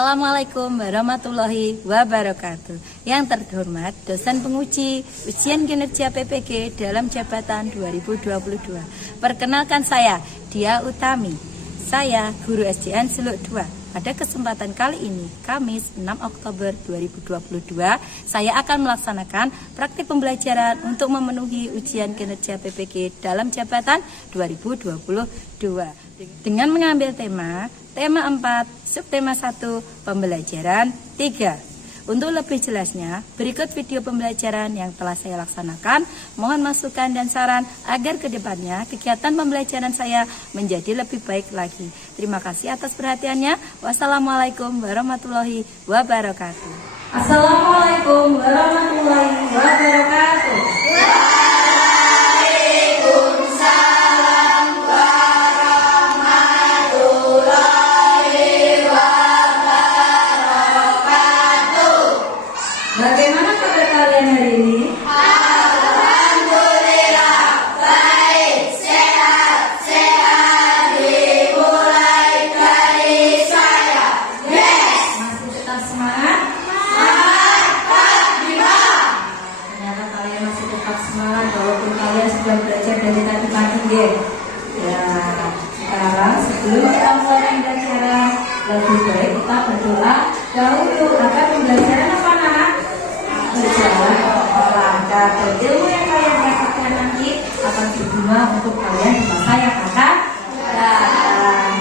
Assalamualaikum warahmatullahi wabarakatuh. Yang terhormat dosen penguji ujian kinerja PPG dalam jabatan 2022. Perkenalkan saya Dia Utami. Saya guru SDN Seluk 2. Pada kesempatan kali ini, Kamis 6 Oktober 2022, saya akan melaksanakan praktik pembelajaran untuk memenuhi ujian kinerja PPG dalam jabatan 2022 dengan mengambil tema 4, subtema 1, pembelajaran 3. Untuk lebih jelasnya, berikut video pembelajaran yang telah saya laksanakan. Mohon masukan dan saran agar kedepannya kegiatan pembelajaran saya menjadi lebih baik lagi. Terima kasih atas perhatiannya. Wassalamualaikum warahmatullahi wabarakatuh. Assalamualaikum warahmatullahi wabarakatuh. Bagaimana kabar kalian hari ini? Alhamdulillah, baik, sehat, dimulai dari saya. Yes! Masih tetap semangat? Semangat, Pak Bima! Ternyata kalian masih tetap semangat walaupun kalian sudah belajar dari tadi pagi ya. Ya, sekarang sebelum kita mulai pembelajaran, lebih baik kita berdoa dahulu agar pembelajaran apa nak? Berjalan olahraga dan ilmu yang kalian dapatkan nanti akan berguna untuk kalian di masa yang akan datang. Nah,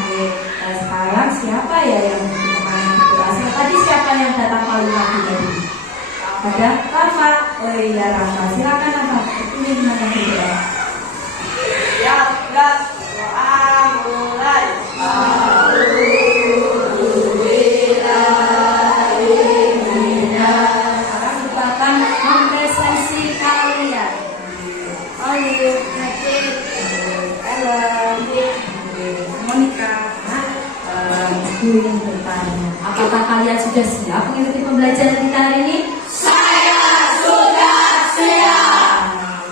sekarang siapa ya yang berdoa? Tadi siapa yang datang paling pagi tadi? Ada Rafa. Oh iya Rafa, silakan Rafa. Ini gimana berdoa? Ya, doa mulai. Yang bertanya, apakah kalian sudah siap mengikuti pembelajaran kita hari ini? Saya sudah siap.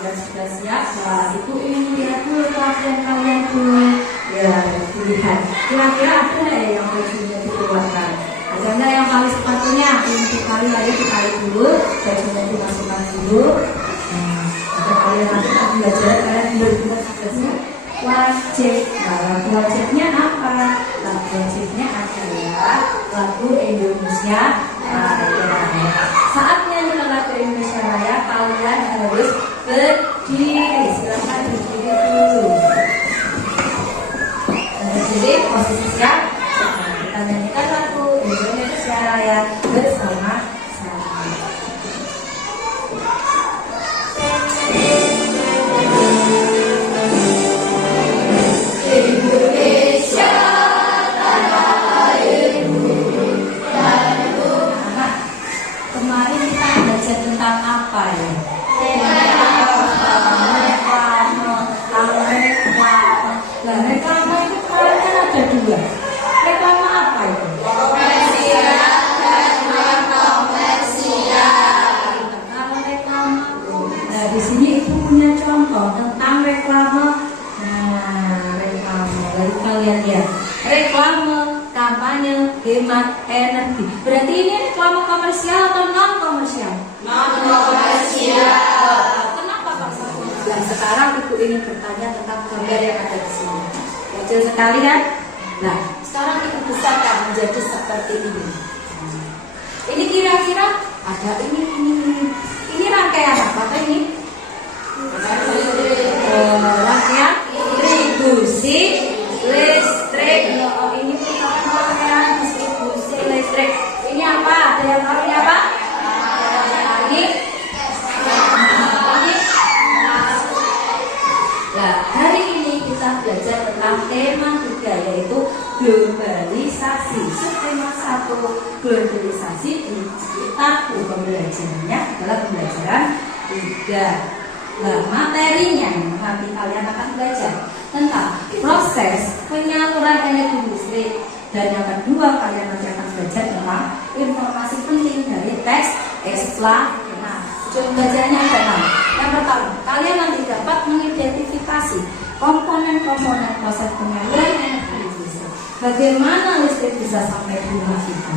Yang sudah siap, setelah itu ingin melihat dulu pelatihan kalian dulu. Ya, dilihat. Kira-kira ada nggak ya yang bajunya dikeluarkan? Ada nggak yang kali sepatunya? Yang dikali lagi dikali dulu, bajunya dimasukkan dulu. Ada kalian nanti belajar kalian benar-benar sudah siap. Wajib. Nah, lagu wajibnya apa? Lagu wajibnya adalah lagu Indonesia Raya. Saat nyanyikan lagu Indonesia Raya, kalian harus berdiri. Silahkan berdiri dulu. Berdiri, posisi siap. Kita nyanyikan lagu Indonesia Raya bersama-sama. Tentang apa ya? Reklame itu kemarin kan ada dua. Reklame apa itu? Komersial dan non komersial. Kalau reklame, nah di sini itu punya contoh tentang reklame. Nah, reklame dari kalian ya. Reklame kampanye hemat energi. Berarti ini reklame komersial atau non komersial? Non komersial. Kenapa Pak Safu? Dan sekarang Ibu ingin bertanya tentang gambar yang ada di sini. Kecil sekali kan? Nah, sekarang Ibu besarkan menjadi seperti ini. Ini kira-kira ada ini. Ini rangkaian apa tuh ini? Rangkaian distribusi listrik. Oh, ini merupakan rangkaian distribusi listrik. Ini apa? Ada yang tahu ini apa? Nah, hari ini kita belajar tentang tema 3 yaitu globalisasi. Subtema 1, globalisasi di tahun pembelajarannya adalah pembelajaran 3. Nah, materinya nanti kalian akan belajar tentang proses penyaluran energi listrik. Dan yang kedua, kalian nanti akan belajar tentang informasi penting dari teks eksplanasi. Nah, pembelajarannya adalah yang pertama, kalian nanti dapat mengidentifikasi komponen-komponen proses penyaluran energi listrik. Bagaimana listrik bisa sampai di rumah kita?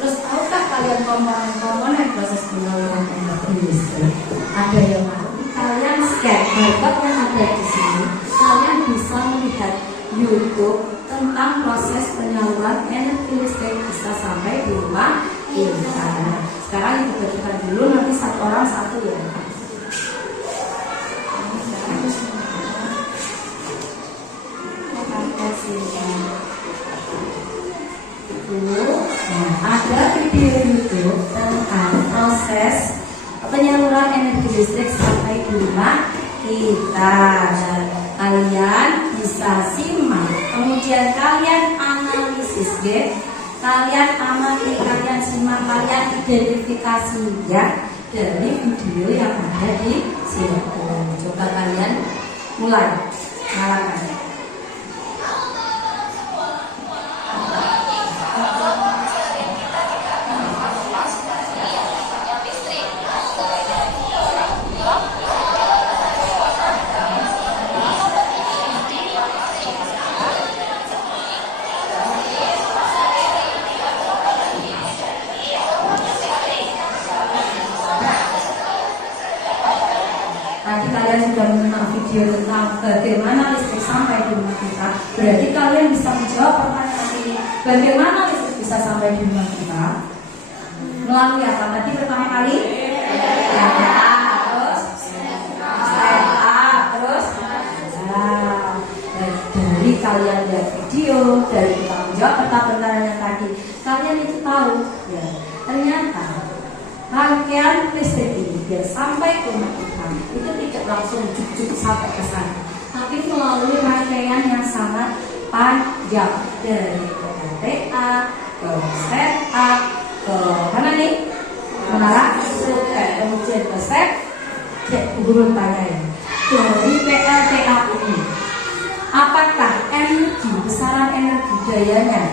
Terus tahukah kalian komponen proses penyaluran energi listrik? Ada yang tahu? Kalian scan barcode yang ada di sini. Kalian bisa melihat YouTube tentang proses penyaluran energi listrik bisa sampai di rumah kita. Sekarang kita berikan dulu, nanti satu orang satu ya. Ada video YouTube tentang proses penyaluran energi listrik sampai di rumah kita. Dan kalian bisa simak, kemudian kalian analisis ya. Kalian amati, kalian simak, kalian identifikasi ya dari video yang ada di sini. Coba kalian mulai nyalakan. Tadi kalian sudah mengenal video tentang bagaimana listrik sampai di rumah kita. Berarti kalian bisa menjawab pertanyaan ini. Bagaimana listrik bisa sampai di rumah kita? Melalui apa tadi pertama kali? Terus terus dari kalian lihat video, dari kita menjawab pertanyaan tadi, kalian itu tahu ya, ternyata rangkaian listrik ini biar sampai ke rumah kita itu tidak langsung juk sampai ke sana, tapi melalui rangkaian yang sangat panjang dari PLTA ke SETA ke mana nih? Menara Suket, kemudian ke SET. Guru tanya ini dari PLTA ini, apakah energi besaran energi dayanya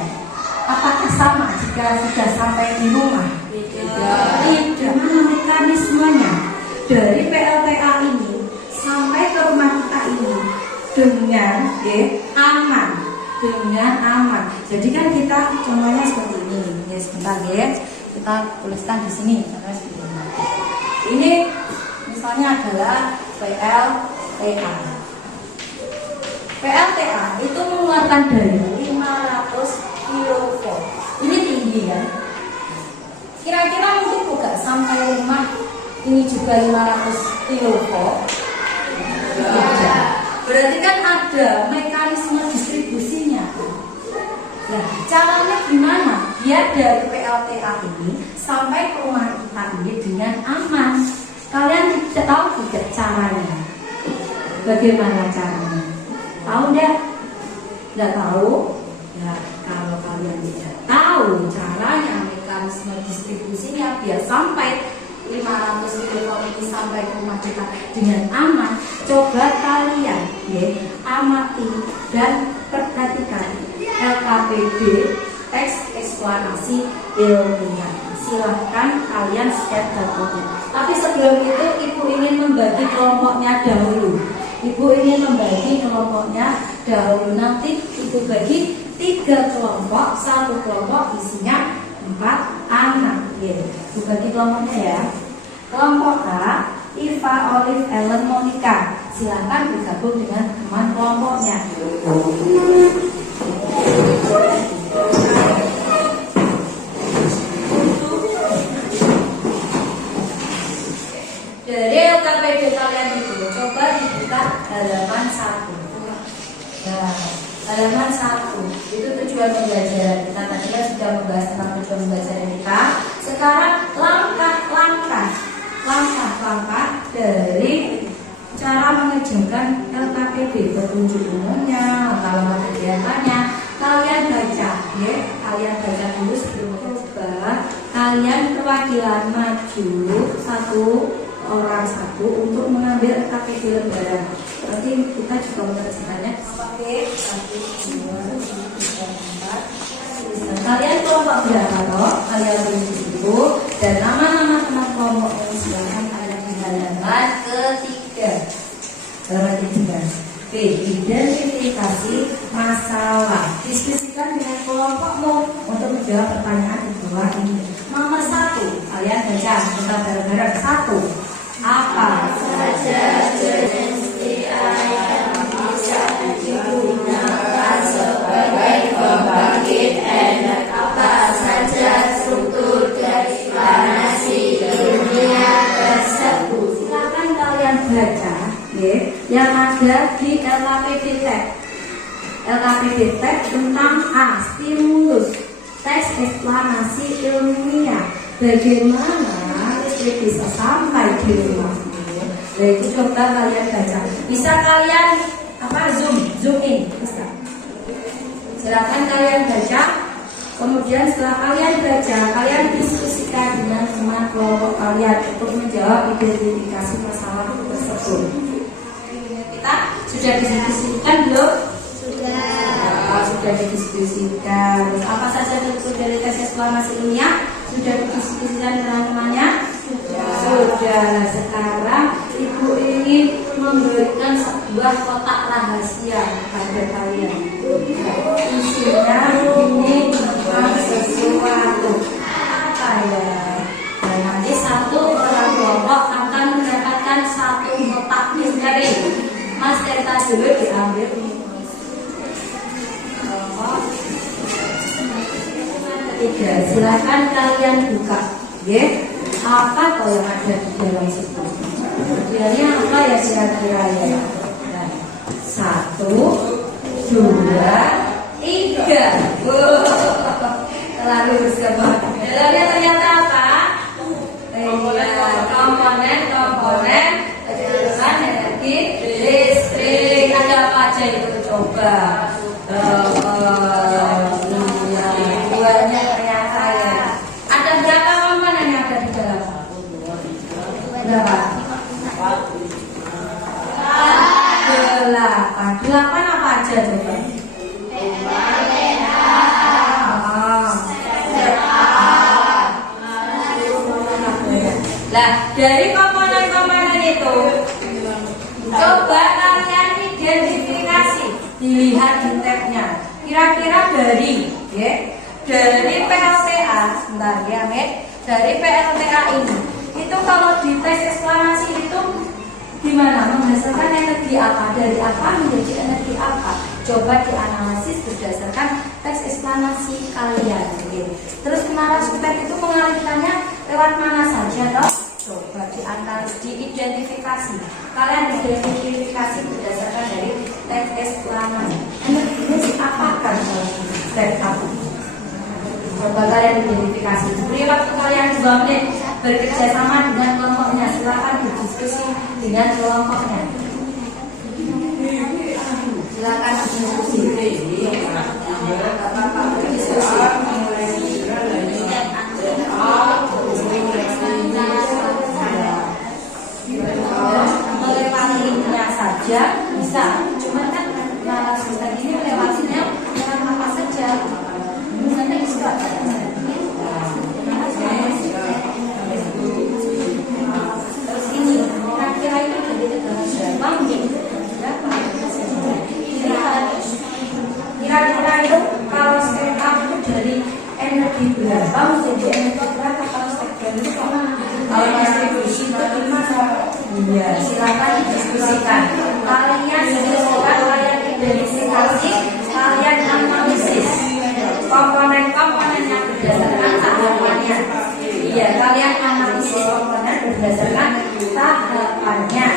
apakah sama jika sudah sampai di rumah? Tidak. Mana mekanismenya dari PLTA ini sampai ke rumah kita ini dengan aman. Jadi kan kita contohnya seperti ini. Ya sebentar ya, kita tuliskan di sini. Ini misalnya adalah PLTA. PLTA itu mengeluarkan daya 500 kV. Ini tinggi ya. Kira-kira mungkin juga sampai rumah ini juga 500 kV. Berarti kan ada mekanisme distribusinya. Nah, caranya gimana? Biar dari PLTA ini sampai ke rumah kita ini dengan aman. Kalian tidak tahu tidak caranya? Bagaimana caranya? Tahu enggak? Tidak tahu? Ya, kalau kalian tidak tahu caranya, mekanisme distribusinya biar sampai 500 kV ini sampai ke rumah kita dengan aman, coba kalian ya, amati dan perhatikan LKPD teks eksplanasi ilmiah. Silahkan kalian scan barcode. Tapi sebelum itu ibu ingin membagi kelompoknya dahulu. Ibu ingin membagi kelompoknya dahulu. Nanti ibu bagi 3 kelompok, 1 kelompok isinya 4 anak. Ya, ibu bagi kelompoknya ya. Kelompok A, Iva, Olive, Ellen, Monica. Silahkan bergabung dengan teman kelompoknya. Dari LKPD kalian itu coba dibuka halaman 1. Nah, halaman 1 itu tujuan pembelajaran kita. Tadi kan sudah membahas tentang tujuan pembelajaran kita. Sekarang langkah-langkah dari cara mengerjakan LKPD, petunjuk umumnya, halaman kegiatannya. Kalian baca ya, kalian baca dulu sebelum coba. Kalian perwakilan maju satu untuk mengambil LKPD lembaran. Nanti kita juga mengerjakannya. Oke, 1, 2, 3, 4. Kalian kelompok berapa toh? Kalian tulis di situ dan nama-nama teman kelompok yang silahkan ada di halaman ketiga. Halaman ketiga. Oke, identifikasi masalah masalah. Diskusikan dengan kelompokmu untuk menjawab pertanyaan di bawah ini. Nomor 1, kalian baca kita bareng-bareng. 1. Apa saja jenis AI yang bisa digunakan sebagai pembangkit energi? Apa saja struktur dari planasi ilmiah tersebut? Silakan kalian baca yang ada di LKPD Teks. LKPD Teks tentang A. Stimulus teks eksplanasi ilmiah. Bagaimana listrik bisa sampai di rumahmu? Nah, itu coba kalian baca. Bisa kalian zoom in, bisa. Silakan kalian baca. Kemudian setelah kalian baca, kalian diskusikan dengan teman kelompok kalian untuk menjawab identifikasi masalah tersebut. Kita sudah didiskusikan belum? Sudah didiskusikan. Terus apa saja bentuk dari tes eksplanasi ilmiah? Sudah didiskusikan dengan temannya? Sudah. Nah, sekarang Ibu ingin memberikan sebuah kotak rahasia pada kalian. Isinya ini tentang sesuatu. Apa ya? Nah, nanti satu orang kelompok akan mendapatkan satu kotak misteri. Mas kertas dulu diambil. Ketiga, silakan kalian buka. Apa yang ada di dalam situ? Kemudiannya apa ya kira-kira ya? Nah, 1, 2, 3. Terlalu bersemangat. Dalamnya ternyata apa? Komponen penyaluran energi listrik. Ada apa aja itu? Coba. Buahnya ternyata ya. Ada berapa komponen yang ada di dalam? Berapa? 8 apa aja coba? Nah, dari komponen-komponen itu coba kalian identifikasi, dilihat di tabnya. Kira-kira dari PLTA, sebentar ya, dari PLTA ini, itu kalau di tes eksplanasi itu gimana? Menghasilkan energi apa? Dari apa menjadi energi apa? Coba dianalisis berdasarkan teks eksplanasi kalian. Terus narasumber itu mengalihkannya lewat mana saja toh? Coba dianalisis, diidentifikasi. Kalian identifikasi berdasarkan dari teks eksplanasi. Energinya diapakan kalau teks apa? Coba kalian identifikasi. Beri waktu kalian 2 menit bekerja sama dengan kelompoknya. Silakan berdiskusi dengan kelompoknya. Silakan berdiskusi. Melewati linknya saja bisa. Cuma kan narasumber ini melewatinya dengan apa saja. Misalnya istilah. Terus ini kira-kira itu dari berapa mungkin? Kira-kira itu kalau step up itu dari energi berapa menjadi energi berapa? Kalau step down itu kalau distribusi itu gimana? Iya, silakan didiskusikan. Kalian diskusikan, kalian identifikasi, kalian analisis komponen-komponen yang berdasarkan tahapannya. Iya, kalian analisis komponen berdasarkan tahapannya.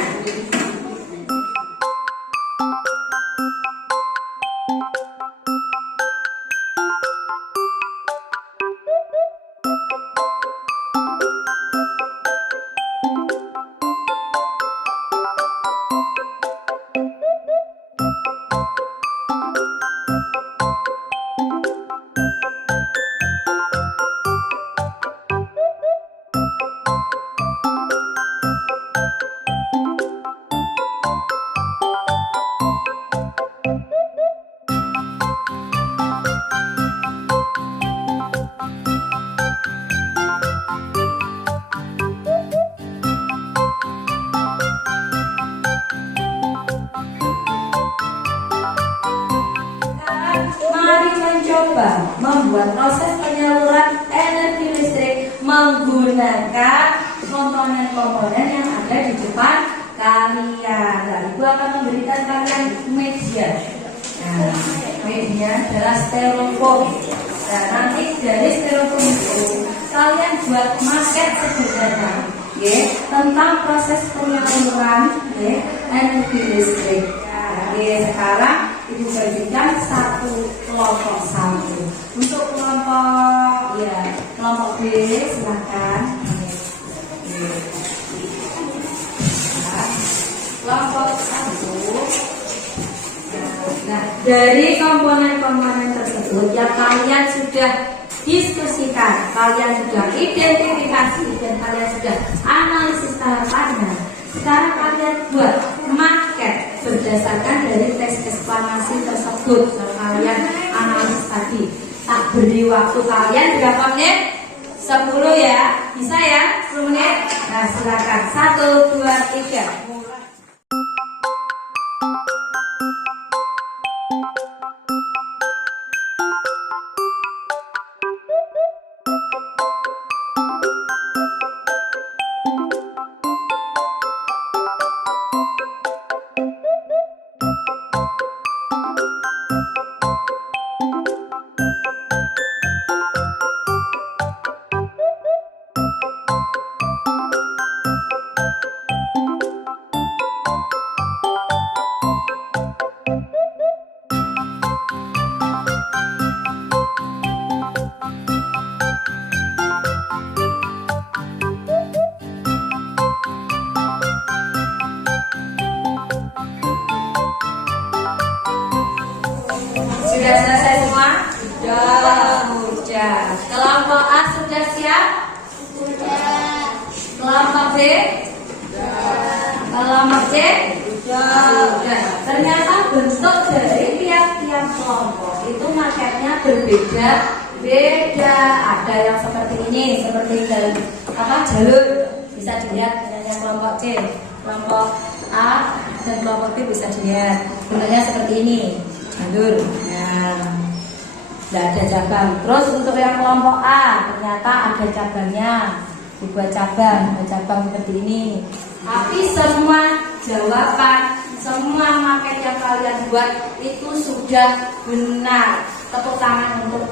mencoba membuat proses penyaluran energi listrik menggunakan komponen-komponen yang ada di depan kalian. Nah, Ibu akan memberikan kalian media. Nah, media adalah styrofoam. Nah, nanti dari styrofoam itu kalian buat maket sederhana, ya, tentang proses penyaluran, ya, energi listrik. Oke, sekarang Ibu bagikan satu kelompok satu. Untuk kelompok B silakan. Kelompok satu. Nah, dari komponen-komponen tersebut yang kalian sudah diskusikan, kalian sudah identifikasi, dan kalian sudah analisis tahapannya. Sekarang kalian buat maket berdasarkan dari tes eksplanasi tersebut yang kalian analisis tadi. Tak beri waktu kalian berapa menit? 10 ya, bisa ya? 10 menit? Nah, silakan. 1, 2, 3. Sudah selesai semua? Sudah. Kelompok A sudah siap? Sudah. Kelompok B? Sudah. Kelompok C? Sudah. Ternyata bentuk dari tiap-tiap kelompok itu maketnya berbeda-beda. Ada yang seperti ini, seperti jalur. Bisa dilihat bentuknya kelompok C, kelompok A dan kelompok B bisa dilihat. Bentuknya seperti ini. Jalur, nah, tidak ada cabang. Terus untuk yang kelompok A ternyata ada cabangnya, dibuat cabang, ada cabang seperti ini. Tapi semua jawaban, semua maket yang kalian buat itu sudah benar. Tepuk tangan untuk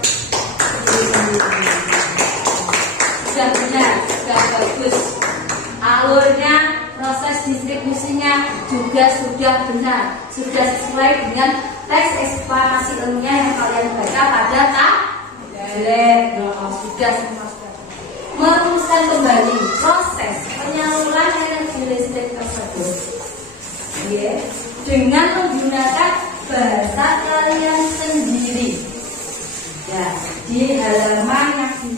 sudah benar, sudah bagus. Alurnya, proses distribusinya juga sudah benar, sudah sesuai dengan teks eksplanasi ilmiah yang kalian baca pada tablet. Sudah semua. Merumuskan kembali proses penyaluran energi listrik tersebut, ya, dengan menggunakan bahasa kalian sendiri. Ya, di halaman yang di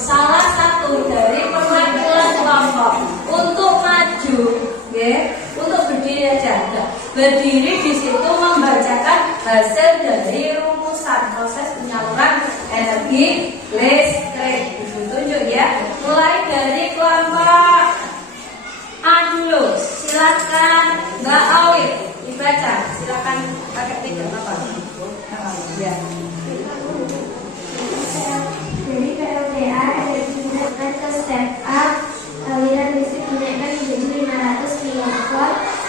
salah satu dari perwakilan kelompok untuk maju, ya, untuk berdiri aja. Berdiri di situ membacakan hasil dari rumusan proses penyaluran energi listrik. Tunjuk ya. Mulai dari kelompok A dulu. Silakan Mbak Awit dibaca. Silakan pakai apa? Ya. Dari PLTA energi digunakan ke step up, aliran listrik dinaikkan menjadi 500 kW,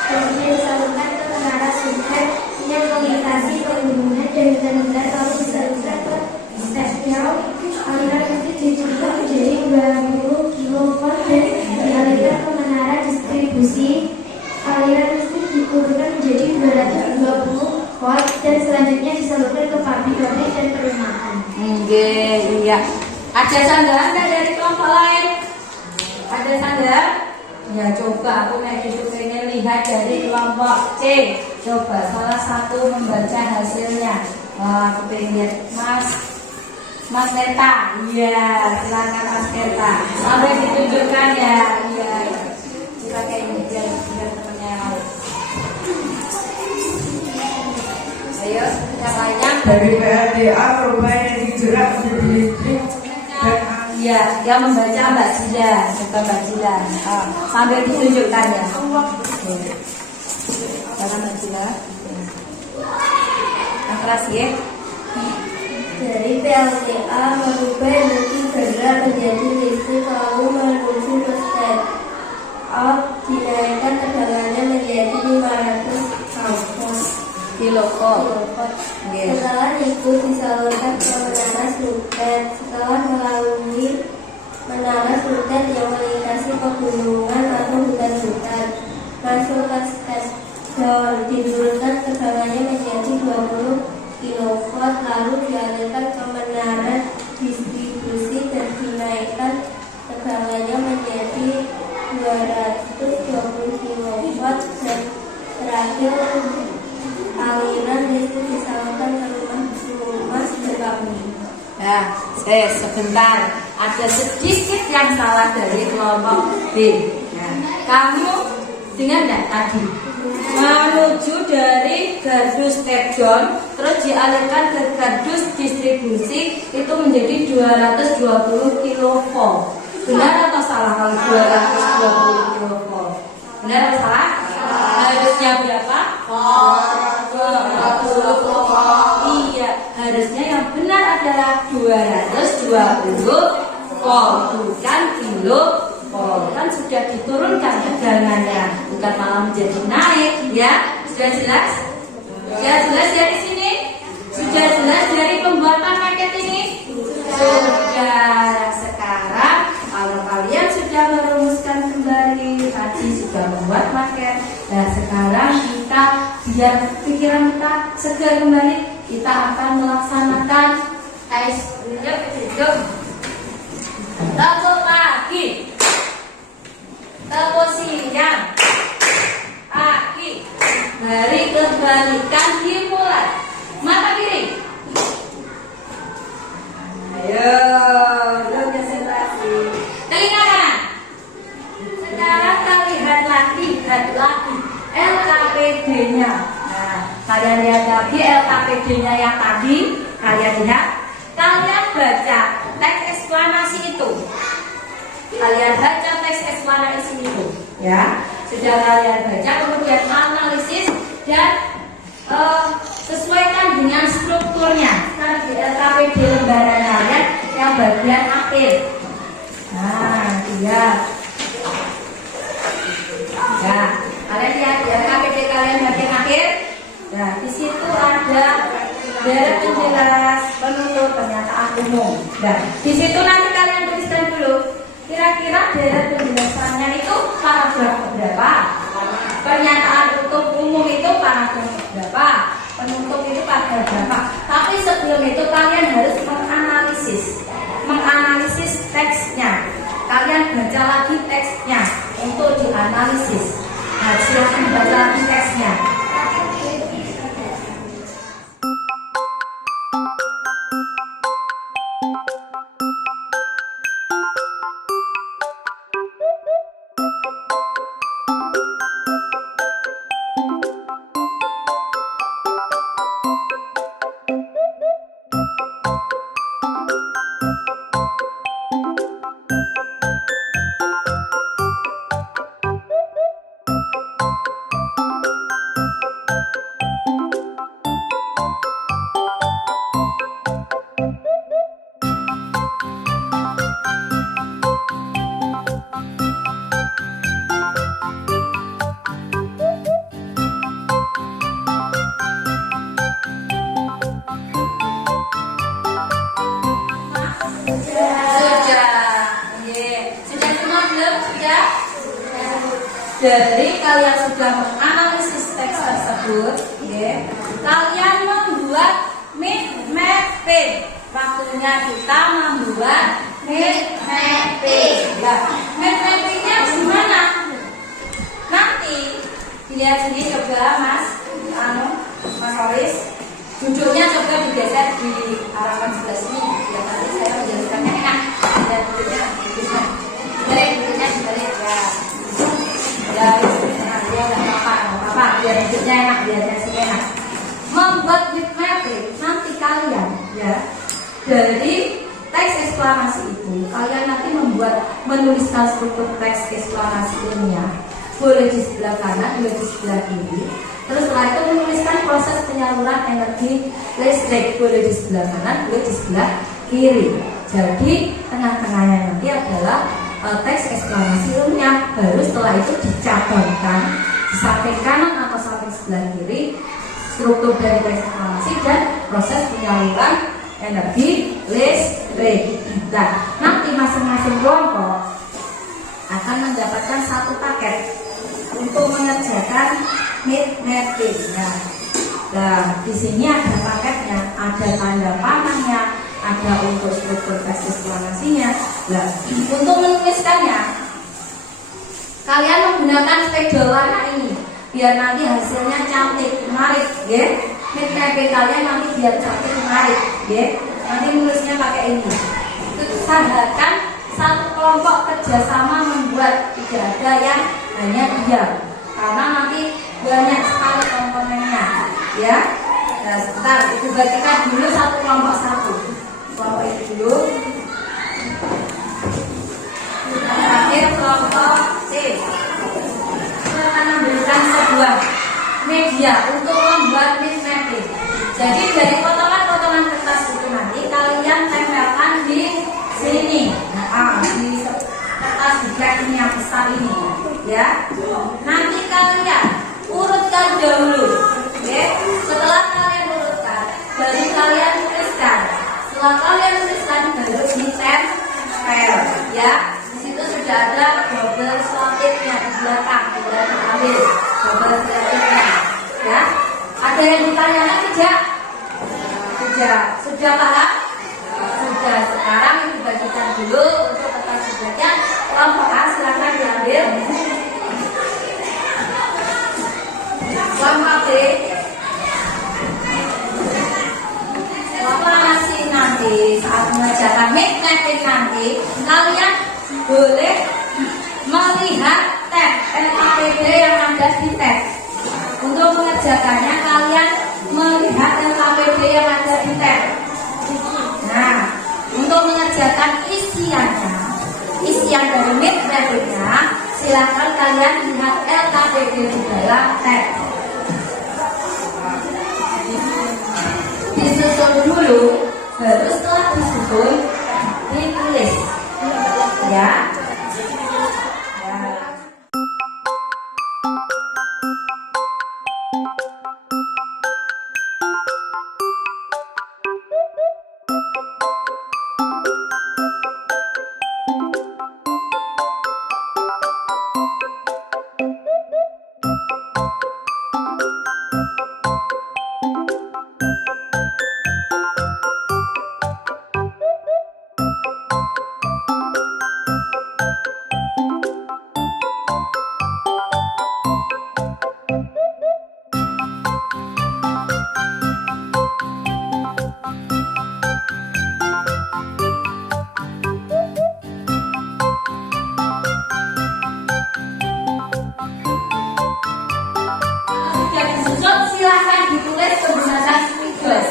kemudian disalurkan ke menara survei yang melintasi pegunungan dan hutan-hutan, lalu disalurkan ke step down, aliran listrik diturunkan menjadi 20 kV dan dialirkan ke menara distribusi, aliran listrik diturunkan menjadi 220 volt dan selanjutnya disalurkan ke pabrik-pabrik dan perumahan. Iya. Ada sanggahan nggak dari kelompok lain? Ada sanggahan? Ya coba aku naik ini lihat dari kelompok C. Coba salah satu membaca hasilnya. Aku pengen lihat Mas Neta. Iya, silakan Mas Neta. Sampai ditunjukkan ya. Iya. Silakan ini biar temannya yang lain. Ayo, yang lainnya. Dari PLTA perubahan yang dijerat menjadi listrik dan Iya, yang membaca Mbak Jila. Coba Mbak Jila. Sambil ditunjukkan ya. Karena Mbak Jila. Yang keras ya. Dari PLTA merubah energi bergerak menjadi listrik lalu menuju ke step up, dinaikkan tegangannya menjadi 500 Kilovolt. kilowatt. Iya. Setelah itu disalurkan ke menara surtet. Setelah melalui menara surtet yang melintasi pegunungan atau hutan-hutan, masuk ke step down, diturunkan tegangannya menjadi 20 kV, lalu dialirkan ke menara distribusi dan dinaikkan tegangannya menjadi 220 kW dan terakhir aliran listrik disalurkan ke rumah berbangun. Nah, sebentar. Ada sedikit yang salah dari kelompok B. Nah, kamu dengar nggak tadi? Menuju dari gardu step down, terus dialirkan ke gardu distribusi itu menjadi 220 kV. Benar atau salah kalau 220 kV? Benar atau salah? Harusnya berapa? 220 kV. Iya, harusnya yang benar adalah 220 volt, bukan kilo volt. Kan sudah diturunkan tegangannya, bukan malah menjadi naik, ya. Sudah jelas? Sudah jelas dari sini? Sudah jelas dari pembuatan paket ini? Sudah. Sekarang kalau kalian sudah merumuskan kembali, tadi sudah membuat paket. Nah, sekarang kita biar pikiran kita segar kembali, kita akan melaksanakan tes hidup. Tepuk pagi, tepuk siang, pagi. Dari kebalikan dimulai. Mata kiri. Ayo, belum konsentrasi. Telinga kanan. Sekarang kita lihat lagi LKPD-nya. Nah, kalian lihat lagi LKPD-nya yang tadi. Kalian lihat. Kalian baca teks eksplanasi itu. Kalian baca teks eksplanasi itu, ya. Sudah kalian baca, kemudian analisis dan sesuaikan dengan strukturnya. Sekarang di LKPD lembaran kalian yang bagian akhir. Nah, iya. Ya, kalian lihat di LKPD kalian bagian akhir. Nah, di situ ada deret penjelas, penutur, pernyataan umum. Nah, di situ nanti kalian tuliskan dulu. Kira-kira deret penjelasannya itu paragraf berapa? Pernyataan umum itu paragraf berapa? Penutup itu paragraf berapa? Tapi sebelum itu kalian harus menganalisis teksnya. Kalian baca lagi teksnya untuk dianalisis. Nah, silakan baca lagi teksnya. dari kalian sudah menganalisis teks tersebut, ya, kalian membuat mind mapping. Waktunya kita membuat mind mapping. Ya, mind mappingnya gimana? Nanti dilihat sini coba Mas Horis, duduknya coba digeser di arahkan sebelah sini. Ya, nanti saya menjelaskannya enak. Dan duduknya duduknya dibalik ya. Ya, dia nggak apa-apa, biar hidupnya enak, biar hasilnya enak. Membuat mind mapping nanti kalian, ya, dari teks eksklamasi itu kalian nanti menuliskan struktur teks eksklamasi ilmiah, boleh di sebelah kanan, boleh di sebelah kiri. Terus setelah itu menuliskan proses penyaluran energi listrik, boleh di sebelah kanan, boleh di sebelah kiri. Jadi tengah-tengahnya nanti adalah teks eksklamasi ilmiah. Baru setelah itu dicabangkan di samping kanan atau samping sebelah kiri struktur dari teks eksklamasi dan proses penyaluran energi listrik. Nah, nanti masing-masing kelompok akan mendapatkan satu paket untuk mengerjakan mind mapping. Nah, di sini ada paketnya, ada tanda panahnya, ada untuk struktur teks eksklamasinya. Nah, untuk menuliskannya, kalian menggunakan spidol warna ini, biar nanti hasilnya cantik, menarik, ya. Mind mapping kalian nanti biar cantik, menarik, ya. Nanti menulisnya pakai ini. Usahakan satu kelompok kerjasama membuat, tidak ada yang hanya diam, karena nanti banyak sekali komponennya, ya. Nah, sebentar, itu bagikan dulu satu kelompok satu. Kelompok itu dulu. Terakhir kelompok C. Kita akan memberikan sebuah media untuk membuat mind mapping. Jadi dari potongan-potongan kertas itu nanti kalian tempelkan di sini. Nah, di kertas dikrek ini yang besar ini, ya. Nanti kalian urutkan dahulu, ya. Setelah kalian urutkan, baru kalian tuliskan. Setelah kalian tuliskan, baru ditempel, ya. Di situ sudah ada double selotipnya di belakang ambil double selotipnya, ya. Ada yang ditanyakan tidak? Tidak. Sudah paham? Sudah. Sekarang dibagikan dulu untuk kertas sebelahnya. Kelompok A silakan diambil. Kelompok B. Kelompok masih nanti saat mengerjakan mind mapping nanti kalian boleh melihat tab LKPD yang ada di tab. Untuk mengerjakannya kalian melihat LKPD yang ada di tab. Nah, untuk mengerjakan isian dari mind mappingnya, silakan kalian lihat LKPD di dalam tab. Disusun dulu, baru setelah disusun ditulis, ya. Silahkan ditulis menggunakan spidol.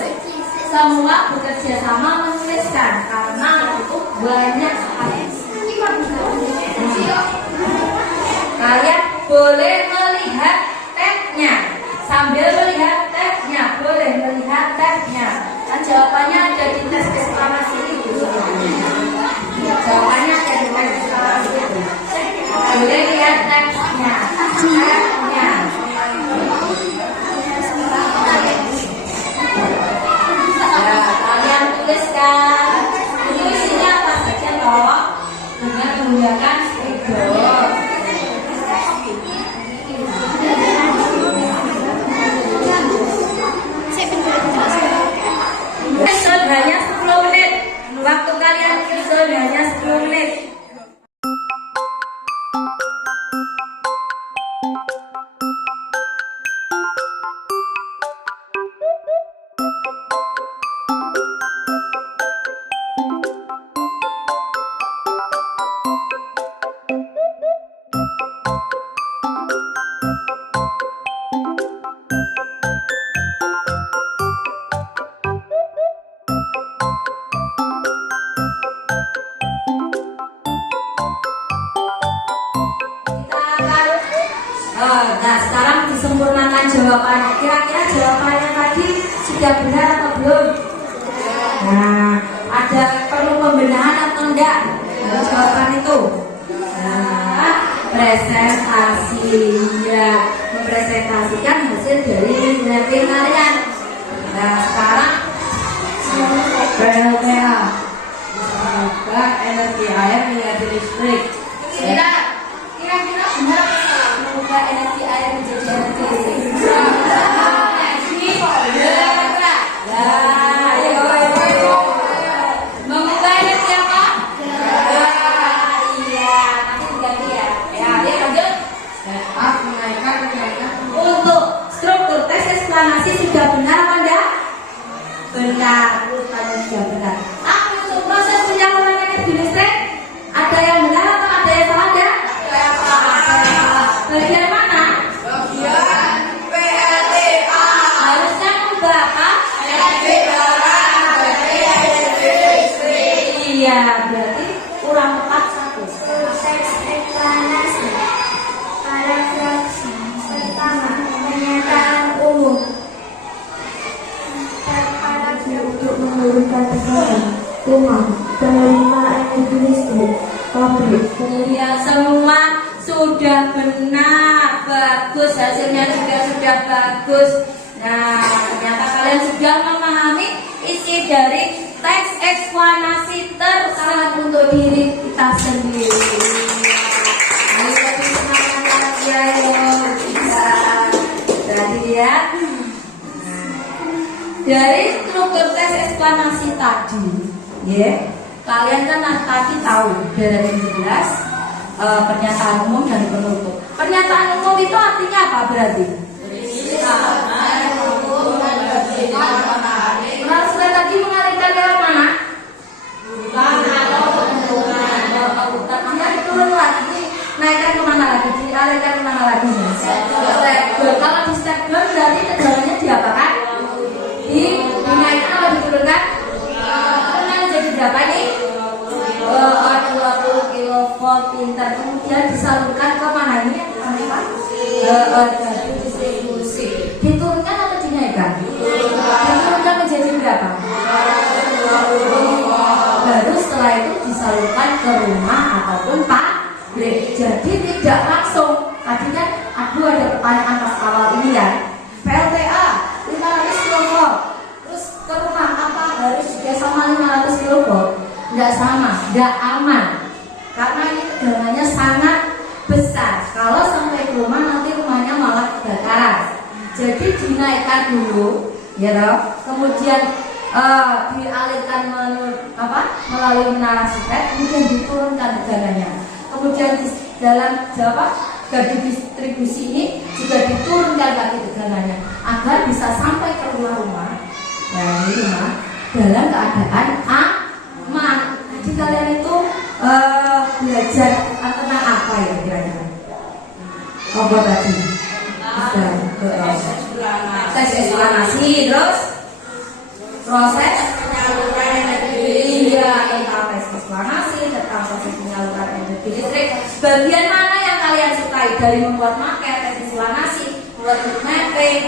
Semua bekerja sama menuliskan karena itu banyak sekali. Kalian boleh melihat tabnya, sambil melihat tabnya, boleh melihat tabnya. Kan jawabannya ada di tes eksklamasi itu. Jawabannya ada di tes eksklamasi itu. Boleh lihat tabnya, tabnya. Kalian tuliskan ini isinya apa saja toh dengan menggunakan spidol. sudah benar atau belum? Nah, ada perlu pembenahan atau enggak? Jawaban itu. Nah, presentasi ya, mempresentasikan hasil dari mapping kalian. Nah, sekarang PLTA mengubah energi air menjadi listrik. Kira-kira benar mengubah energi air menjadi energi listrik? Mengubah energi apa? Iya, nanti diganti ya. Ya, lanjut. Menaikkan. Untuk struktur tes eksplanasi sudah benar apa enggak? Benar, urutannya sudah benar. Untuk proses penyaluran energi listrik, ada yang benar atau ada yang salah enggak? Bagian mana? Bagian PLTA. Harusnya mengubah apa? Iya, berarti kurang tepat satu. Teks eksplanasi. Paragraf pertama, pernyataan umum. Untuk menurunkan tekanan rumah, penerima energi listrik, pabrik. Ya, semua sudah benar, bagus, hasilnya juga sudah bagus. Nah, ternyata kalian sudah memahami isi dari teks eksplanasi terserah untuk diri kita sendiri. Ayo lebih semangat ya, bisa. Jadi ya, dari struktur tes eksplanasi tadi, ya, kalian kan tadi tahu dari jelas pernyataan umum dan penutup. Pernyataan umum itu artinya apa berarti? Nah, sudah tadi mengalirkan lewat mana? Urutan. Turun lagi, naikkan kemana lagi? Dialirkan kemana lagi? Stepper. Kalau di stepper berarti tegangannya diapakan? Dinaikkan atau diturunkan? Turunkan jadi berapa ini? 20 kV pintar. Kemudian disalurkan ke mana ini? Distribusi. Diturunkan atau dinaikkan? Diturunkan menjadi berapa? Baru setelah itu disalurkan ke rumah ataupun pabrik. Jadi tidak langsung. Tadi kan aku ada pertanyaan pas awal ini ya. PLTA 500 kV. Terus ke rumah apa harus juga sama 500 kV? Enggak sama, enggak aman. Karena ini tegangannya sangat besar. Kalau sampai ke rumah nanti rumahnya malah kebakaran. Jadi dinaikkan dulu, ya toh. Kemudian dialirkan melalui menara suket, kemudian diturunkan tegangannya. Kemudian di dalam dari distribusi ini juga diturunkan lagi tegangannya agar bisa sampai ke rumah-rumah. Nah, ini rumah dalam keadaan aman. Jadi kalian itu belajar tentang apa ya kira-kira? Apa tadi? Tes eksplanasi, terus proses penyaluran energi. Iya, tentang tes eksplanasi, tentang proses penyaluran energi listrik. Bagian mana yang kalian sukai dari membuat maket, tes eksplanasi, membuat mapping,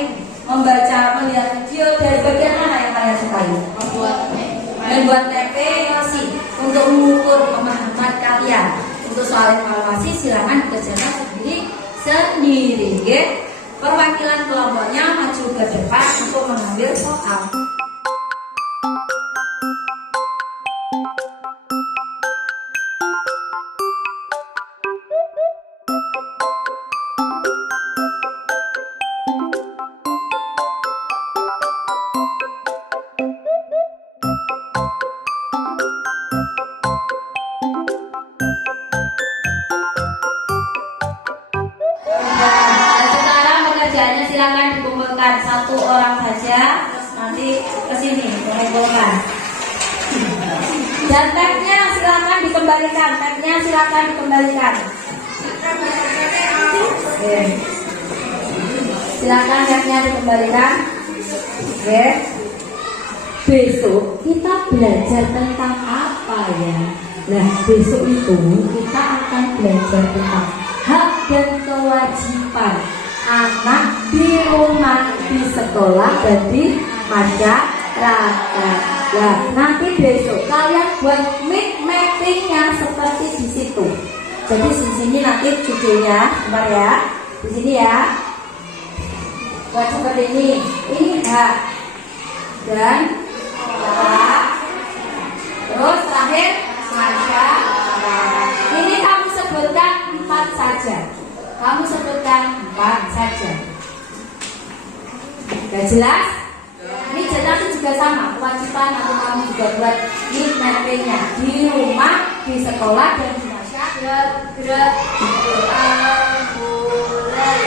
membaca, melihat video? Dari bagian mana yang kalian sukai? Membuat evaluasi untuk mengukur pemahaman kalian. Untuk soal evaluasi silakan dikerjakan sendiri. Perwakilan kelompoknya maju ke depan untuk mengambil soal. Silakan dikumpulkan satu orang saja, nanti kesini mengumpulkan. Dan tagnya silakan dikembalikan, Oke. Silakan tagnya dikembalikan. Oke. Besok kita belajar tentang apa ya? Nah, besok itu kita akan belajar tentang hak dan kewajiban anak di rumah, di sekolah, dan di masyarakat. Nah, nanti besok kalian buat mappingnya seperti di situ. Jadi di sini nanti judulnya, bentar ya, di sini ya. Buat seperti ini. Ini H dan H. Terus terakhir masyarakat. Ini kamu sebutkan 4 saja. Kamu sebutkan 4 saja. Sudah jelas? Ini nanti juga sama kewajiban atau kamu juga buat ini mappingnya di rumah, di sekolah dan di masyarakat. Mulai.